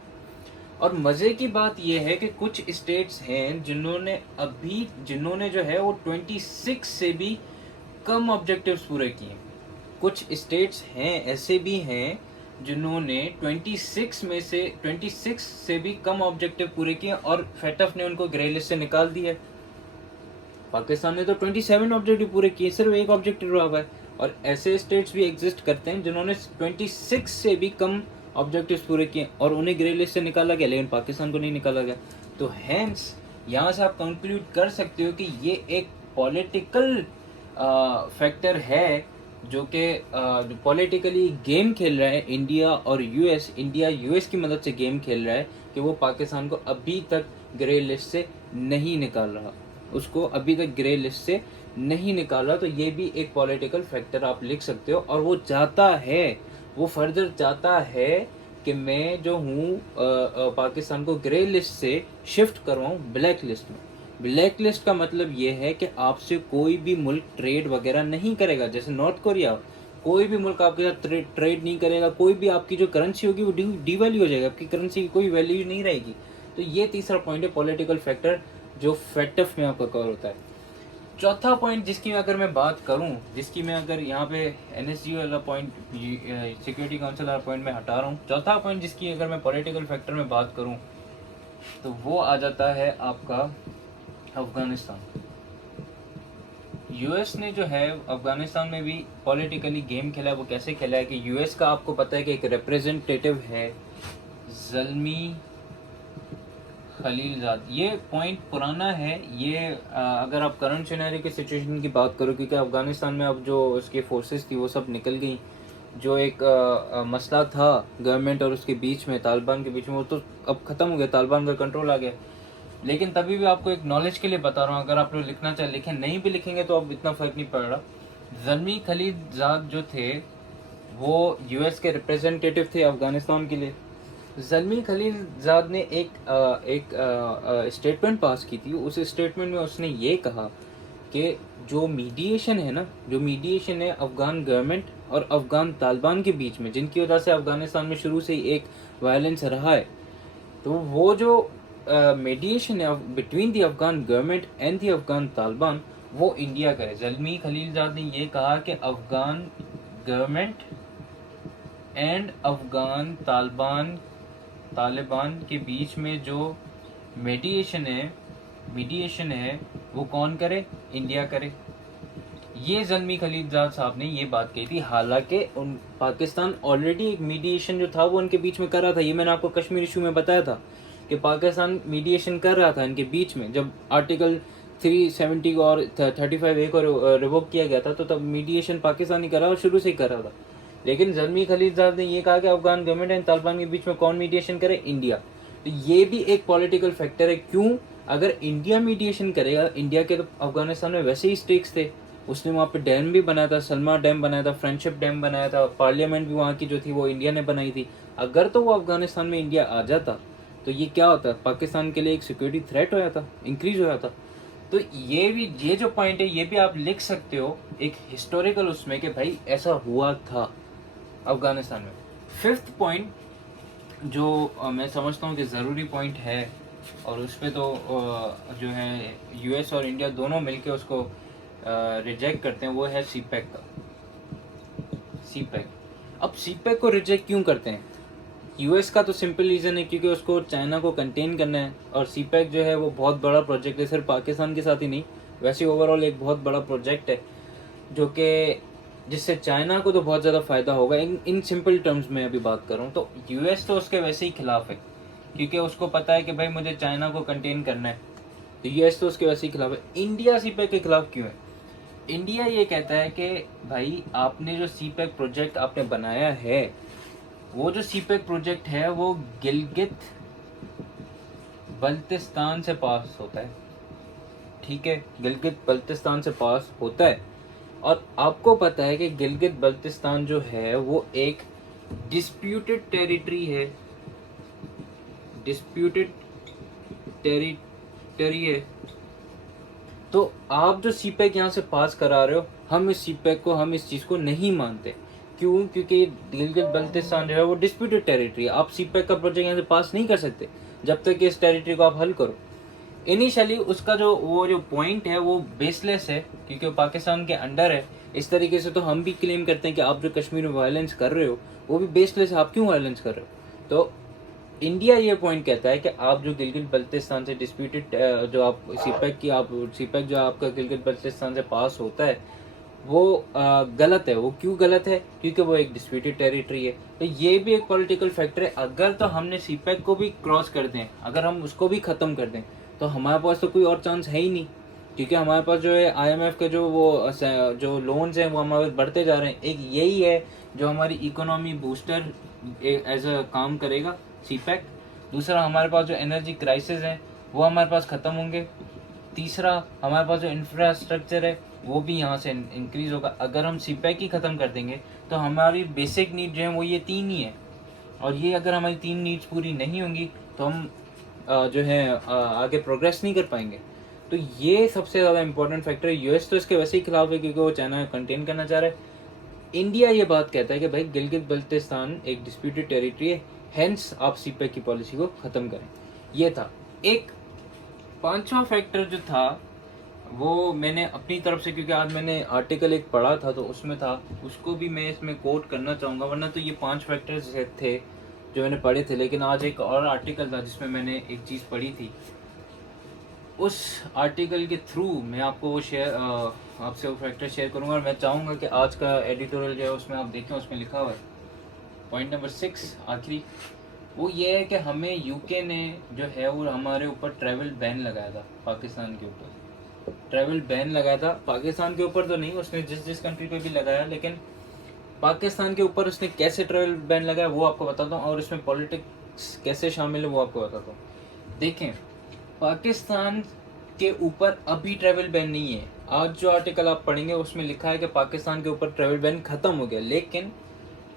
और मज़े की बात यह है कि कुछ स्टेट्स हैं जिन्होंने जो है वो 26 से भी कम ऑब्जेक्टिव्स पूरे किए। कुछ स्टेट्स हैं ऐसे भी हैं जिन्होंने 26 से भी कम ऑब्जेक्टिव पूरे किए और फैटफ ने उनको ग्रे लिस्ट से निकाल दिया। पाकिस्तान ने तो 27 ऑब्जेक्टिव पूरे किए, सिर्फ एक ऑब्जेक्टिव रहा हुआ है। और ऐसे स्टेट्स भी एग्जिस्ट करते हैं जिन्होंने 26 से भी कम ऑब्जेक्टिव्स पूरे किए और उन्हें ग्रे लिस्ट से निकाला गया, लेकिन पाकिस्तान को नहीं निकाला गया। तो हैंस यहाँ से आप कंक्लूड कर सकते हो कि ये एक पॉलिटिकल फैक्टर है जो कि पॉलिटिकली गेम खेल रहा है इंडिया और यूएस, इंडिया यूएस की मदद से गेम खेल रहा है कि वो पाकिस्तान को अभी तक ग्रे लिस्ट से नहीं निकाल रहा, उसको अभी तक ग्रे लिस्ट से नहीं निकाला। तो ये भी एक पॉलिटिकल फैक्टर आप लिख सकते हो। और वो चाहता है, वो फर्दर चाहता है कि मैं जो हूँ पाकिस्तान को ग्रे लिस्ट से शिफ्ट करवाऊँ ब्लैक लिस्ट में। ब्लैक लिस्ट का मतलब ये है कि आपसे कोई भी मुल्क ट्रेड वगैरह नहीं करेगा, जैसे नॉर्थ कोरिया, कोई भी मुल्क आपके साथ ट्रेड नहीं करेगा, कोई भी आपकी जो करेंसी होगी वो डिवैल्यू हो जाएगा, आपकी करेंसी की कोई वैल्यू नहीं रहेगी। तो ये तीसरा पॉइंट है पॉलिटिकल फैक्टर जो फैटफ में आपका कवर होता है। चौथा पॉइंट जिसकी अगर मैं बात करूं, जिसकी मैं अगर यहाँ पे एनएसजी वाला पॉइंट, सिक्योरिटी काउंसिल वाला पॉइंट में हटा रहा हूँ, चौथा पॉइंट जिसकी अगर मैं पॉलिटिकल फैक्टर में बात करूं तो वो आ जाता है आपका अफगानिस्तान। यूएस ने जो है अफगानिस्तान में भी पॉलिटिकली गेम खेला है। वो कैसे खेला है कि यूएस का आपको पता है कि एक रिप्रेजेंटेटिव है ज़ल्मी खलीलजाद। ये पॉइंट पुराना है, ये अगर आप करंट सिनेरियो की सिचुएशन की बात करो, क्योंकि अफगानिस्तान में अब जो उसकी फोर्सेस थी वो सब निकल गई, जो एक मसला था गवर्नमेंट और उसके बीच में, तालिबान के बीच में, वो तो अब ख़त्म हो गया, तालिबान का कंट्रोल आ गया। लेकिन तभी भी आपको एक नॉलेज के लिए बता रहा हूँ, अगर आप लोग लिखना चाहे लिखें, नहीं भी लिखेंगे तो अब इतना फ़र्क नहीं पड़ रहा। ज़ल्मी खलीलजाद जो थे वो यूएस के रिप्रेजेंटेटिव थे अफगानिस्तान के लिए। ज़ल्मी खलीलजाद ने एक स्टेटमेंट पास की थी। उस स्टेटमेंट में उसने ये कहा कि जो मीडिएशन है ना, जो मीडिएशन है अफ़गान गवर्नमेंट और अफ़गान तालिबान के बीच में, जिनकी वजह से अफ़गानिस्तान में शुरू से ही एक वायलेंस रहा है, तो वो जो मेडिएशन है between the Afghan government and the Afghan Taliban वो इंडिया करे। ज़ल्मी खलीलजाद ने ये कहा कि अफगान गवर्नमेंट एंड अफगान तालिबान के बीच में जो मीडिएशन है वो कौन करे? इंडिया करे। ये ज़ल्मी खलीलजाद साहब ने ये बात कही थी। हालांकि उन पाकिस्तान ऑलरेडी एक मीडिएशन जो था वो उनके बीच में कर रहा था। ये मैंने आपको कश्मीर इशू में बताया था कि पाकिस्तान मीडिएशन कर रहा था इनके बीच में। जब आर्टिकल 370 और 35A को रिवोक किया गया था तो तब मीडिएशन पाकिस्तान ही कर रहा और शुरू से ही कर रहा था। लेकिन ज़ल्मी खलीलजाद ने ये कहा कि अफगान गवर्नमेंट एंड तालिबान के बीच में कौन मीडिएशन करे? इंडिया। तो ये भी एक पॉलिटिकल फैक्टर है। क्यों? अगर इंडिया मीडिएशन करेगा, इंडिया के तो अफगानिस्तान में वैसे ही स्टेक्स थे, उसने वहाँ पे डैम भी बनाया था, सलमा डैम बनाया था, फ्रेंडशिप डैम बनाया था, पार्लियामेंट भी वहाँ की जो थी वो इंडिया ने बनाई थी। अगर तो वो अफगानिस्तान में इंडिया आ जाता तो ये क्या होता? पाकिस्तान के लिए एक सिक्योरिटी थ्रेट हो जाता, इंक्रीज हो जाता। तो ये जो पॉइंट है ये भी आप लिख सकते हो एक हिस्टोरिकल उसमें कि भाई ऐसा हुआ था अफगानिस्तान में। फिफ्थ पॉइंट जो मैं समझता हूँ कि ज़रूरी पॉइंट है और उस पर तो जो है यूएस और इंडिया दोनों मिलके उसको रिजेक्ट करते हैं, वो है सीपैक का। सीपैक, अब सीपैक को रिजेक्ट क्यों करते हैं? यूएस का तो सिंपल रीज़न है क्योंकि उसको चाइना को कंटेन करना है और सीपैक जो है वो बहुत बड़ा प्रोजेक्ट है, सिर्फ पाकिस्तान के साथ ही नहीं, वैसे ओवरऑल एक बहुत बड़ा प्रोजेक्ट है जो कि जिससे चाइना को तो बहुत ज़्यादा फ़ायदा होगा। इन सिंपल टर्म्स में अभी बात करूँ तो यूएस तो उसके वैसे ही खिलाफ है क्योंकि उसको पता है कि भाई मुझे चाइना को कंटेन करना है, तो यूएस तो उसके वैसे ही खिलाफ है। इंडिया सीपैक के खिलाफ क्यों है? इंडिया ये कहता है कि भाई आपने जो सीपैक प्रोजेक्ट आपने बनाया है, वो जो सीपैक प्रोजेक्ट है वो गिलगित बल्तिस्तान से पास होता है, ठीक है, गिलगित बल्तिस्तान से पास होता है। और आपको पता है कि गिलगित बल्तिस्तान जो है वो एक डिस्प्यूटेड टेरिटरी है, डिस्प्यूटेड टेरिटरी है। तो आप जो सीपैक यहाँ से पास करा रहे हो, हम इस सीपैक को, हम इस चीज़ को नहीं मानते। क्यों? क्योंकि गिलगित बल्तिस्तान जो है वो डिस्प्यूटेड टेरिटरी है। आप सीपैक का प्रोजेक्ट यहाँ से पास नहीं कर सकते जब तक कि इस टेरिटरी को आप हल करो। इनिशियली उसका जो पॉइंट है वो बेसलेस है क्योंकि वो पाकिस्तान के अंडर है। इस तरीके से तो हम भी क्लेम करते हैं कि आप जो कश्मीर में वायलेंस कर रहे हो वो भी बेसलेस है, आप क्यों वायलेंस कर रहे हो? तो इंडिया ये पॉइंट कहता है कि आप जो गिलगित बल्तिस्तान से डिस्प्यूटेड जो आप सीपैक जो आपका गिलगित बल्तिस्तान से पास होता है वो गलत है। वो क्यों गलत है? क्योंकि वो एक डिस्प्यूटेड टेरिटरी है। तो ये भी एक पॉलिटिकल फैक्टर है। अगर तो हमने सीपैक को भी क्रॉस कर दें, अगर हम उसको भी ख़त्म कर दें तो हमारे पास तो कोई और चांस है ही नहीं क्योंकि हमारे पास जो है IMF के जो लोन्स हैं वो हमारे बढ़ते जा रहे हैं। एक यही है जो हमारी इकोनॉमी बूस्टर एज अ काम करेगा सीपैक। दूसरा, हमारे पास जो एनर्जी क्राइसिस है वो हमारे पास ख़त्म होंगे। तीसरा, हमारे पास जो इंफ्रास्ट्रक्चर है वो भी यहाँ से इंक्रीज़ होगा। अगर हम सीपैक ही ख़त्म कर देंगे तो हमारी बेसिक नीड जो है वो ये 3 ही है, और ये अगर हमारी 3 नीड्स पूरी नहीं होंगी तो हम जो है आगे प्रोग्रेस नहीं कर पाएंगे। तो ये सबसे ज़्यादा इंपॉर्टेंट फैक्टर है। यूएस तो इसके वैसे ही खिलाफ है क्योंकि वो चाइना कंटेन करना चाह रहा है। इंडिया ये बात कहता है कि भाई गिलगित बल्तिस्तान एक डिस्प्यूटेड टेरिटरी है, हेंस आप सीपैक की पॉलिसी को ख़त्म करें। ये था। एक पांचवा फैक्टर जो था वो मैंने अपनी तरफ से, क्योंकि आज मैंने आर्टिकल एक पढ़ा था तो उसमें था, उसको भी मैं इसमें कोट करना चाहूँगा, वरना तो ये 5 फैक्टर्स थे जो मैंने पढ़े थे। लेकिन आज एक और आर्टिकल था जिसमें मैंने एक चीज़ पढ़ी थी, उस आर्टिकल के थ्रू मैं आपको वो आपसे वो फैक्टर शेयर करूँगा। और मैं चाहूँगा कि आज का एडिटोरियल जो है उसमें आप देखें, उसमें लिखा हुआ है पॉइंट नंबर 6 आखिरी, वो ये है कि हमें यूके ने जो है वो हमारे ऊपर ट्रैवल बैन लगाया था, पाकिस्तान के ऊपर ट्रैवल बैन लगाया था। पाकिस्तान के ऊपर तो नहीं, उसने जिस कंट्री पे भी लगाया, लेकिन पाकिस्तान के ऊपर उसने कैसे ट्रैवल बैन लगाया वो आपको बताता हूँ, और इसमें पॉलिटिक्स कैसे शामिल है वो आपको बताता हूँ। देखें, पाकिस्तान के ऊपर अभी ट्रैवल बैन नहीं है। आज जो आर्टिकल आप पढ़ेंगे उसमें लिखा है कि पाकिस्तान के ऊपर ट्रैवल बैन ख़त्म हो गया, लेकिन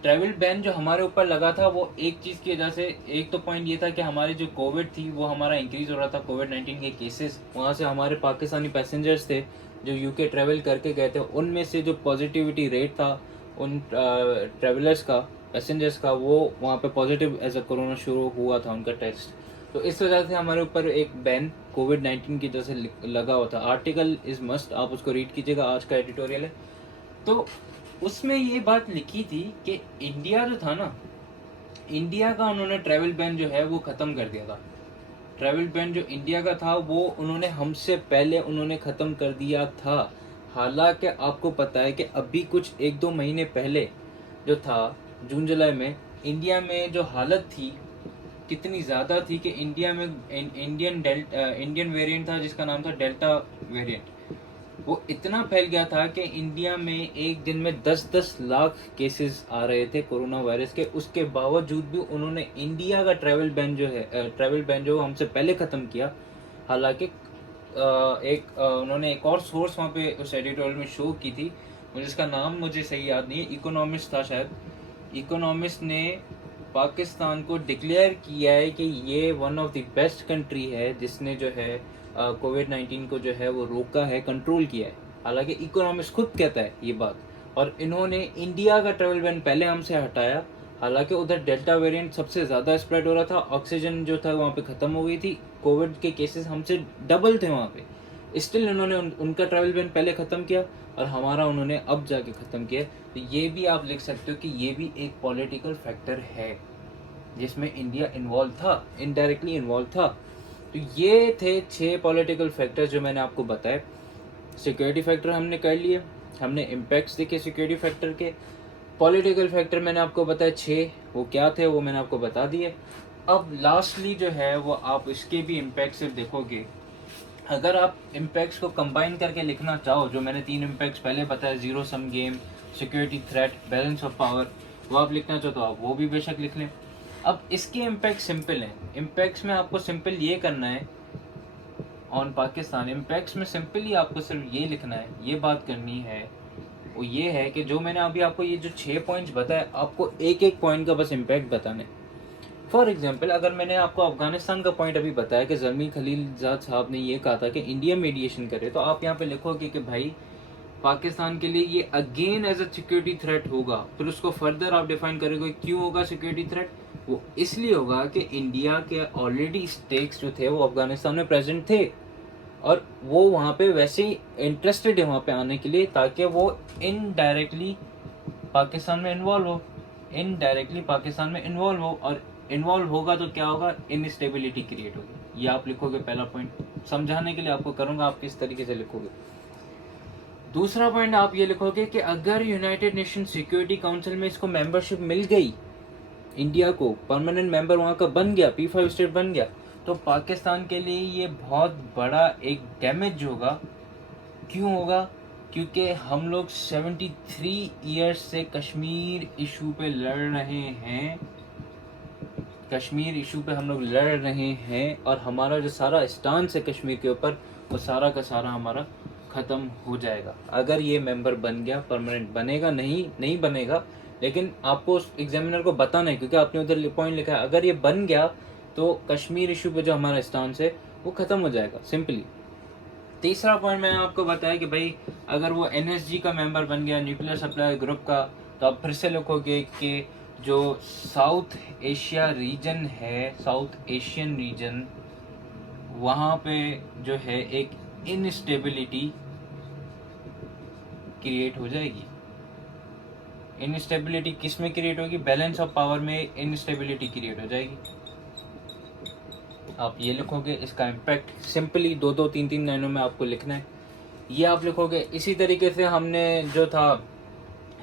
ट्रैवल बैन जो हमारे ऊपर लगा था वो एक चीज़ की वजह से, एक तो पॉइंट ये था कि हमारी जो कोविड थी वो हमारा इंक्रीज़ हो रहा था, कोविड-19 के केसेस, वहाँ से हमारे पाकिस्तानी पैसेंजर्स थे जो यूके ट्रैवल करके गए थे, उनमें से जो पॉजिटिविटी रेट था उन ट्रैवलर्स का, पैसेंजर्स का, वो वहाँ पे पॉजिटिव एज अ कोरोना शुरू हुआ था उनका टेस्ट। तो इस वजह से हमारे ऊपर एक बैन कोविड-19 की वजह से लगा हुआ था। आर्टिकल इज़ मस्ट, आप उसको रीड कीजिएगा, आज का एडिटोरियल है। तो उसमें ये बात लिखी थी कि इंडिया जो था ना, इंडिया का उन्होंने ट्रैवल बैन जो है वो ख़त्म कर दिया था। ट्रैवल बैन जो इंडिया का था वो उन्होंने हमसे पहले उन्होंने ख़त्म कर दिया था। हालांकि आपको पता है कि अभी कुछ 1-2 महीने पहले जो था, जून जुलाई में, इंडिया में जो हालत थी कितनी ज़्यादा थी कि इंडिया में इंडियन वेरिएंट था जिसका नाम था डेल्टा वेरिएंट। वो इतना फैल गया था कि इंडिया में एक दिन में 10-10 लाख केसेस आ रहे थे कोरोना वायरस के। उसके बावजूद भी उन्होंने इंडिया का ट्रैवल बैन जो हमसे पहले ख़त्म किया। हालांकि उन्होंने एक और सोर्स वहाँ पे उस एडिटोरियल में शो की थी, जिसका नाम मुझे सही याद नहीं है, इकोनॉमिस्ट था शायद। इकोनॉमिस्ट ने पाकिस्तान को डिक्लेयर किया है कि ये one of the best country है जिसने जो है कोविड-19 को जो है वो रोका है, कंट्रोल किया है। हालांकि इकोनॉमिस्ट खुद कहता है ये बात, और इन्होंने इंडिया का ट्रैवल बैन पहले हमसे हटाया। हालांकि उधर डेल्टा वेरिएंट सबसे ज़्यादा स्प्रेड हो रहा था, ऑक्सीजन जो था वहाँ पे ख़त्म हो गई थी, कोविड के केसेस हमसे डबल थे वहाँ पे। स्टिल इन्होंने उनका ट्रैवल बैन पहले ख़त्म किया और हमारा उन्होंने अब जाके ख़त्म किया। तो ये भी आप लिख सकते हो कि ये भी एक पॉलिटिकल फैक्टर है जिसमें इंडिया इन्वॉल्व था, इनडायरेक्टली इन्वॉल्व था। तो ये थे 6 पॉलिटिकल फैक्टर्स जो मैंने आपको बताए। सिक्योरिटी फैक्टर हमने कर लिए, हमने इम्पैक्ट्स देखे सिक्योरिटी फैक्टर के। पॉलिटिकल फैक्टर मैंने आपको बताया 6, वो क्या थे वो मैंने आपको बता दिए। अब लास्टली जो है वो आप इसके भी इम्पैक्ट सिर्फ देखोगे। अगर आप इम्पैक्ट्स को कंबाइन करके लिखना चाहो, जो मैंने 3 इम्पैक्ट्स पहले बताया, zero sum game, security threat, balance of power, वो आप लिखना चाहो तो आप वो भी बेशक लिख लें। अब इसके इम्पैक्ट सिंपल हैं। इम्पैक्ट्स में आपको सिंपल ये करना है ऑन पाकिस्तान, इम्पैक्ट्स में सिंपली आपको सिर्फ ये लिखना है, ये बात करनी है, वो ये है कि जो मैंने अभी आपको ये जो 6 पॉइंट्स बताए, आपको एक एक पॉइंट का बस इम्पैक्ट बताना है। फॉर एग्जाम्पल, अगर मैंने आपको अफगानिस्तान का पॉइंट अभी बताया कि ज़रमी खलीलजाद साहब ने ये कहा था कि इंडिया मीडिएशन करे, तो आप यहाँ पे लिखोगे कि भाई पाकिस्तान के लिए ये again as a security threat होगा। फिर उसको फर्दर आप डिफाइन करोगे क्यों होगा सिक्योरिटी थ्रेट। वो इसलिए होगा कि इंडिया के ऑलरेडी स्टेक्स जो थे वो अफगानिस्तान में प्रेजेंट थे और वो वहाँ पे वैसे ही इंटरेस्टेड है वहाँ पे आने के लिए, ताकि वो इनडायरेक्टली पाकिस्तान में इन्वॉल्व हो, इनडायरेक्टली पाकिस्तान में इन्वॉल्व हो। और इन्वॉल्व होगा तो क्या होगा, इनस्टेबिलिटी क्रिएट होगी। ये आप लिखोगे पहला पॉइंट, समझाने के लिए आपको करूँगा आप किस तरीके से लिखोगे। दूसरा पॉइंट आप ये लिखोगे कि अगर यूनाइटेड नेशन सिक्योरिटी काउंसिल में इसको मेंबरशिप मिल गई, इंडिया को परमानेंट मेंबर वहाँ का बन गया, P5 स्टेट बन गया, तो पाकिस्तान के लिए ये बहुत बड़ा एक डैमेज होगा। क्यों होगा? क्योंकि हम लोग 73 ईयर्स से कश्मीर इशू पे लड़ रहे हैं, कश्मीर इशू पे हम लोग लड़ रहे हैं, और हमारा जो सारा स्टांस है कश्मीर के ऊपर, वो सारा का सारा हमारा ख़त्म हो जाएगा अगर ये मेंबर बन गया। परमानेंट बनेगा नहीं बनेगा, लेकिन आपको उस एग्जामिनर को बताना है, क्योंकि आपने उधर पॉइंट लिखा है अगर ये बन गया तो कश्मीर इशू पे जो हमारा स्टांस है वो ख़त्म हो जाएगा सिंपली। तीसरा पॉइंट मैंने आपको बताया कि भाई अगर वो NSG का मेंबर बन गया, न्यूक्लियर सप्लाई ग्रुप का, तो आप फिर से लिखोगे कि जो साउथ एशिया रीजन है, साउथ एशियन रीजन, वहाँ पे जो है एक इनस्टेबिलिटी क्रिएट हो जाएगी। इनस्टेबिलिटी किस में क्रिएट होगी? बैलेंस ऑफ पावर में इनस्टेबिलिटी क्रिएट हो जाएगी। आप ये लिखोगे, इसका इम्पैक्ट सिंपली 2-3 लाइनों में आपको लिखना है, ये आप लिखोगे। इसी तरीके से हमने जो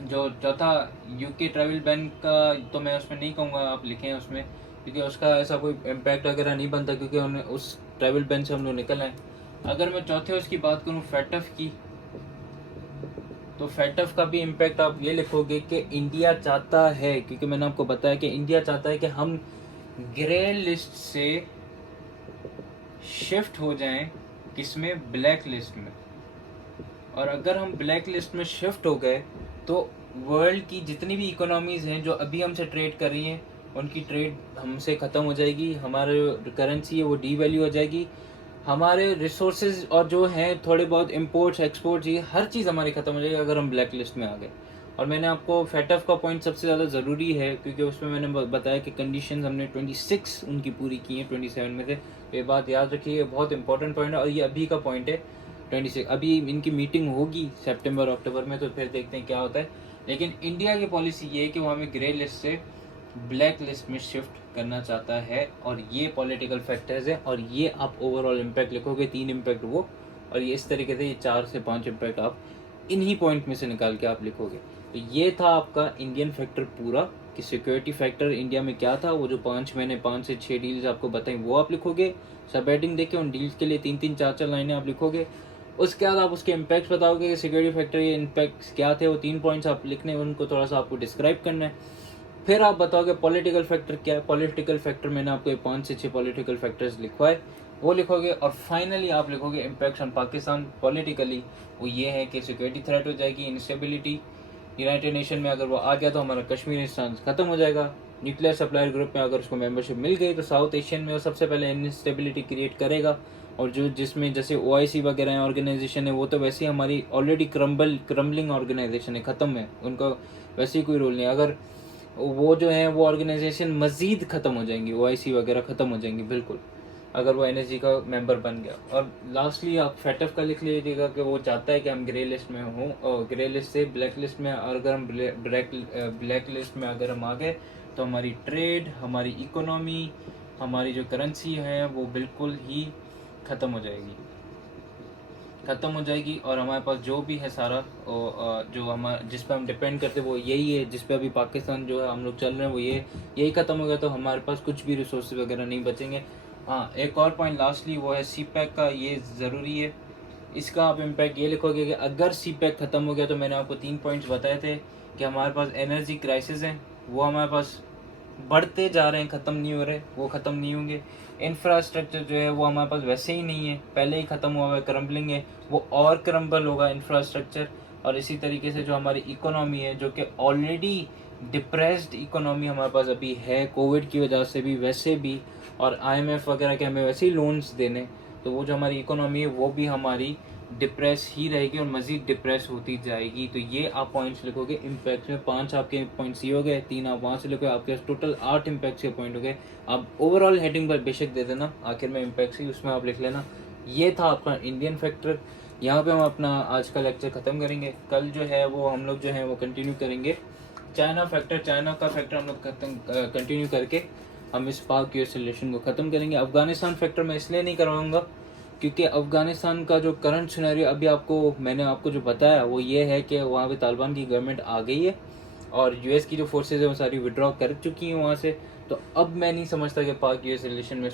चौथा यूके ट्रैवल बैन का, तो मैं उसमें नहीं कहूँगा आप लिखें उसमें, क्योंकि उसका ऐसा कोई इम्पैक्ट वगैरह नहीं बनता, क्योंकि हमने उस ट्रैवल बैन से हम लोग निकल आए। अगर मैं चौथे उसकी बात करूँ फैटफ की, तो फैटफ का भी इम्पैक्ट आप ये लिखोगे कि इंडिया चाहता है, क्योंकि मैंने आपको बताया कि इंडिया चाहता है कि हम ग्रे लिस्ट से शिफ्ट हो जाएं, किसमें? ब्लैक लिस्ट में। और अगर हम ब्लैक लिस्ट में शिफ्ट हो गए तो वर्ल्ड की जितनी भी इकोनॉमीज़ हैं जो अभी हमसे ट्रेड कर रही हैं, उनकी ट्रेड हमसे ख़त्म हो जाएगी, हमारे करेंसी है वो डीवैल्यू हो जाएगी, हमारे रिसोर्सेज और जो हैं थोड़े बहुत इंपोर्ट्स एक्सपोर्ट्स, ये हर चीज़ हमारी ख़त्म हो जाएगी अगर हम ब्लैक लिस्ट में आ गए। और मैंने आपको FATF का पॉइंट सबसे ज़्यादा ज़रूरी है, क्योंकि उसमें मैंने बताया कि कंडीशंस हमने 26 उनकी पूरी की हैं 27 में से। तो ये बात याद रखिए, ये बहुत इंपॉर्टेंट पॉइंट है और ये अभी का पॉइंट है 26। अभी इनकी मीटिंग होगी सितंबर अक्टूबर में, तो फिर देखते हैं क्या होता है। लेकिन इंडिया की पॉलिसी ये है कि वो हमें ग्रे लिस्ट से ब्लैक लिस्ट में शिफ्ट करना चाहता है, और ये पॉलिटिकल फैक्टर्स है, और ये आप ओवरऑल इम्पैक्ट लिखोगे, 3 इम्पैक्ट वो, और ये इस तरीके से ये 4 से 5 इम्पैक्ट आप इन्हीं पॉइंट में से निकाल के आप लिखोगे। तो ये था आपका इंडियन फैक्टर पूरा, कि सिक्योरिटी फैक्टर इंडिया में क्या था, वो जो 5 से 6 डील्स आपको बताएं वो आप लिखोगे। सब हेडिंग देके उन डील्स के लिए 3-3 4-4 लाइनें आप लिखोगे। उसके बाद आप उसके इम्पैक्ट्स बताओगे कि सिक्योरिटी फैक्टर ये इम्पैक्ट्स क्या थे, वो 3 पॉइंट्स आप लिखने हैं, उनको थोड़ा सा आपको डिस्क्राइब करना है। फिर आप बताओगे पॉलिटिकल फैक्टर क्या है। पॉलिटिकल फैक्टर मैंने आपको 5 से 6 पॉलिटिकल फैक्टर्स लिखवाए, वो लिखोगे। और फाइनली आप लिखोगे इम्पैक्ट्स ऑन पाकिस्तान पॉलिटिकली। वो ये है कि सिक्योरिटी थ्रेट हो जाएगी, इंस्टेबिलिटी, यूनाइटेड नेशन में अगर वो आ गया तो हमारा कश्मीर इंस्टांस खत्म हो जाएगा। न्यूक्लियर सप्लायर ग्रुप में अगर उसको मेंबरशिप मिल गई तो साउथ एशियन में वो सबसे पहले इंस्टेबिलिटी क्रिएट करेगा। और जो जिसमें जैसे OIC वगैरह है ऑर्गेनाइजेशन है, वो तो वैसे ही हमारी ऑलरेडी क्रम्बलिंग ऑर्गेनाइजेशन है, ख़त्म है, उनका वैसे ही कोई रोल नहीं। अगर वो जो है वो ऑर्गेनाइजेशन मज़ीद ख़त्म हो जाएंगी, OIC वगैरह ख़त्म हो जाएंगी बिल्कुल, अगर वो NSG का मेंबर बन गया। और लास्टली आप FATF का लिख लीजिएगा कि वो चाहता है कि हम ग्रे लिस्ट में हों, और ग्रे लिस्ट से ब्लैक लिस्ट में, और अगर हम ब्लैक लिस्ट में अगर हम आ गए तो हमारी ट्रेड, हमारी इकोनॉमी, हमारी जो करेंसी है वो बिल्कुल ही ख़त्म हो जाएगी, और हमारे पास जो भी है सारा जो हमारा जिस पे हम डिपेंड करते हैं वो यही है, जिस पे अभी पाकिस्तान जो है हम लोग चल रहे हैं वो यही ख़त्म हो गया, तो हमारे पास कुछ भी रिसोर्स वगैरह नहीं बचेंगे। हाँ, एक और पॉइंट लास्टली वो है CPEC का, ये ज़रूरी है। इसका आप इम्पैक्ट ये लिखोगे कि अगर CPEC ख़त्म हो गया तो मैंने आपको 3 पॉइंट्स बताए थे कि हमारे पास एनर्जी क्राइसिस हैं, वो हमारे पास बढ़ते जा रहे हैं, ख़त्म नहीं हो रहे, वो ख़त्म नहीं होंगे। इंफ्रास्ट्रक्चर जो है वो हमारे पास वैसे ही नहीं है, पहले ही ख़त्म हुआ है, क्रम्बलिंग है, वो और क्रम्बल होगा इंफ्रास्ट्रक्चर। और इसी तरीके से जो हमारी इकोनॉमी है, जो कि ऑलरेडी डिप्रेस्ड इकोनॉमी हमारे पास अभी है कोविड की वजह से भी, वैसे भी, और IMF वगैरह के हमें वैसे ही लोन्स देने, तो वो जो हमारी इकोनॉमी है वो भी हमारी डिप्रेस ही रहेगी और मज़ीद डिप्रेस होती जाएगी। तो ये आप पॉइंट्स लिखोगे इम्पैक्ट में। 5 आपके पॉइंट्स ये हो गए, 3 आप वहाँ से लिखोगे, आपके टोटल 8 इम्पैक्ट के पॉइंट हो गए। आप ओवरऑल हेडिंग पर बेशक दे देना आखिर में इम्पैक्ट ही, उसमें आप लिख लेना। ये था आपका इंडियन फैक्टर। यहाँ पे हम अपना आज का लेक्चर ख़त्म करेंगे। कल जो है वो हम लोग जो है वो कंटिन्यू करेंगे चाइना फैक्टर। चाइना का फैक्टर हम लोग कंटिन्यू करके हम इस पाक यूएस रिलेशन को ख़त्म करेंगे। अफगानिस्तान फैक्टर मैं इसलिए नहीं करवाऊँगा क्योंकि अफ़गानिस्तान का जो करंट सिनेरियो अभी मैंने आपको जो बताया वो ये है कि वहाँ पे तालिबान की गवर्नमेंट आ गई है और US की जो फोर्सेज है वो सारी विड्रॉ कर चुकी हैं वहाँ से। तो अब मैं नहीं समझता कि पाक US रिलेशन में